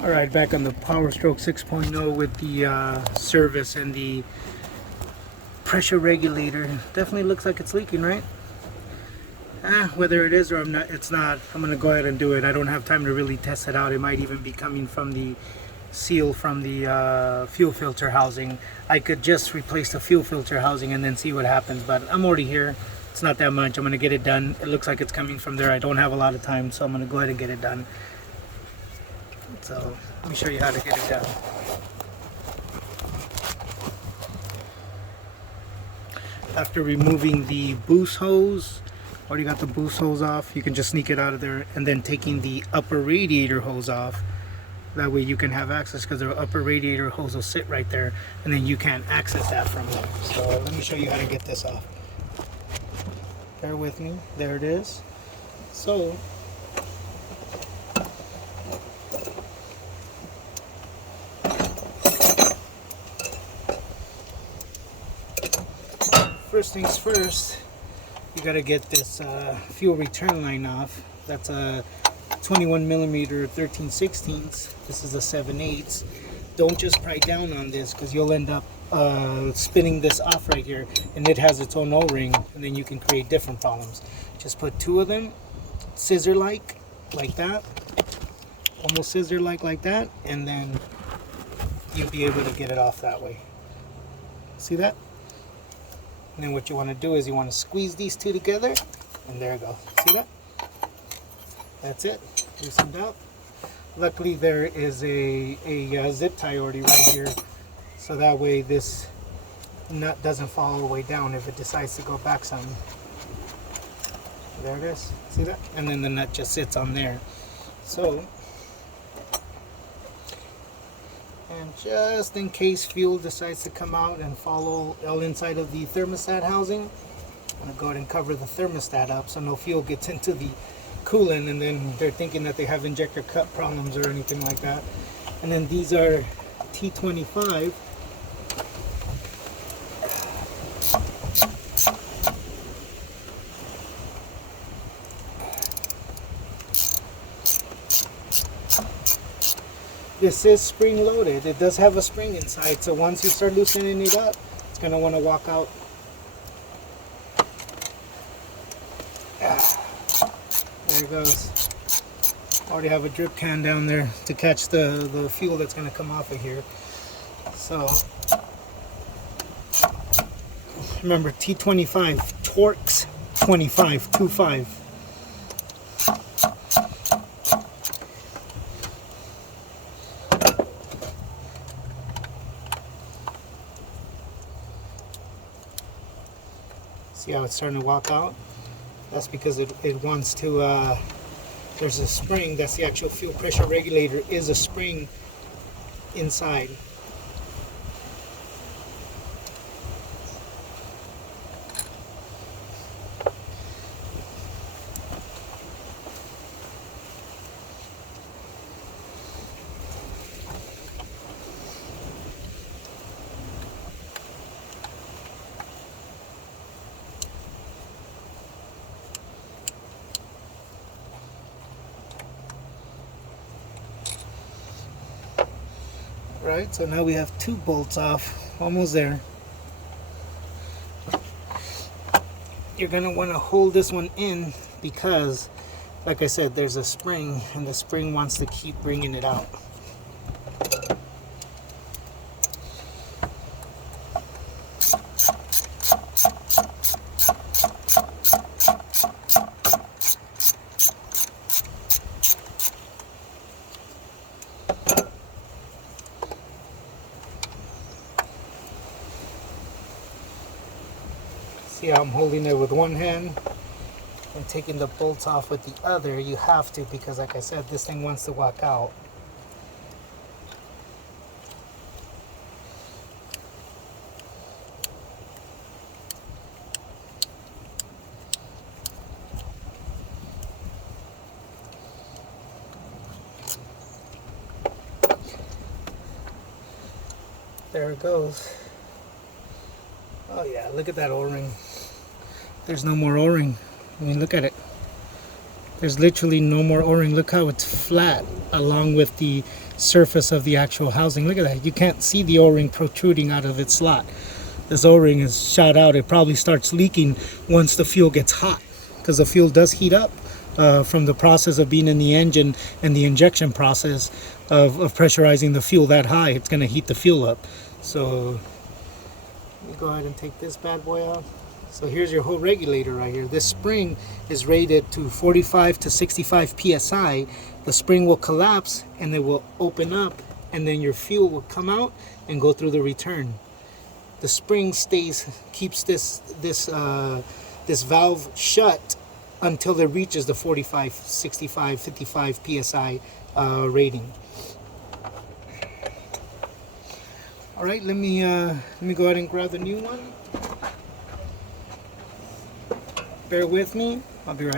Alright, back on the Powerstroke 6.0 with the service and the pressure regulator. Definitely looks like it's leaking, right? Whether it is or it's not, I'm going to go ahead and do it. I don't have time to really test it out. It might even be coming from the seal from the fuel filter housing. I could just replace the fuel filter housing and then see what happens, but I'm already here. It's not that much. I'm going to get it done. It looks like it's coming from there. I don't have a lot of time, so I'm going to go ahead and get it done. So let me show you how to get it done. After removing the boost hose, already got the boost hose off, you can just sneak it out of there, and then taking the upper radiator hose off. That way you can have access, because the upper radiator hose will sit right there and then you can't access that from here. So let me show you how to get this off. Bear with me. There it is. So first things first, you got to get this fuel return line off. That's a 21 millimeter 13/16. This is a 7/8. Don't just pry down on this, because you'll end up spinning this off right here, and it has its own O-ring, and then you can create different problems. Just put two of them, scissor-like, like that, almost scissor-like that, and then you'll be able to get it off that way. See that? And then what you want to do is you want to squeeze these two together, and there you go. See that? That's it. Loosened up. Luckily there is a zip tie already right here, so that way this nut doesn't fall all the way down if it decides to go back some. There it is. See that? And then the nut just sits on there. So, and just in case fuel decides to come out and follow all inside of the thermostat housing, I'm going to go ahead and cover the thermostat up so no fuel gets into the coolant, and then they're thinking that they have injector cut problems or anything like that. And then these are T25. This is spring loaded. It does have a spring inside, so once you start loosening it up, it's going to want to walk out. There it goes. Already have a drip can down there to catch the fuel that's going to come off of here. So remember, T25, Torx 25. See how it's starting to walk out? That's because it wants to, there's a spring. That's the actual fuel pressure regulator, is a spring inside. Right, so now we have two bolts off, almost there. You're going to want to hold this one in because, like I said, there's a spring, and the spring wants to keep bringing it out. See how I'm holding it with one hand and taking the bolts off with the other? You have to, because like I said, this thing wants to walk out. There it goes. Oh yeah, look at that O-ring. There's no more O-ring. I mean, look at it. There's literally no more O-ring. Look how it's flat along with the surface of the actual housing. Look at that. You can't see the O-ring protruding out of its slot. This O-ring is shot out. It probably starts leaking once the fuel gets hot, because the fuel does heat up from the process of being in the engine and the injection process of pressurizing the fuel that high. It's going to heat the fuel up. So let me go ahead and take this bad boy out. So here's your whole regulator right here. This spring is rated to 45 to 65 psi. The spring will collapse and it will open up, and then your fuel will come out and go through the return. The spring keeps this valve shut until it reaches the 45, 65, 55 psi rating. All right, let me go ahead and grab the new one. Bear with me. I'll be right back.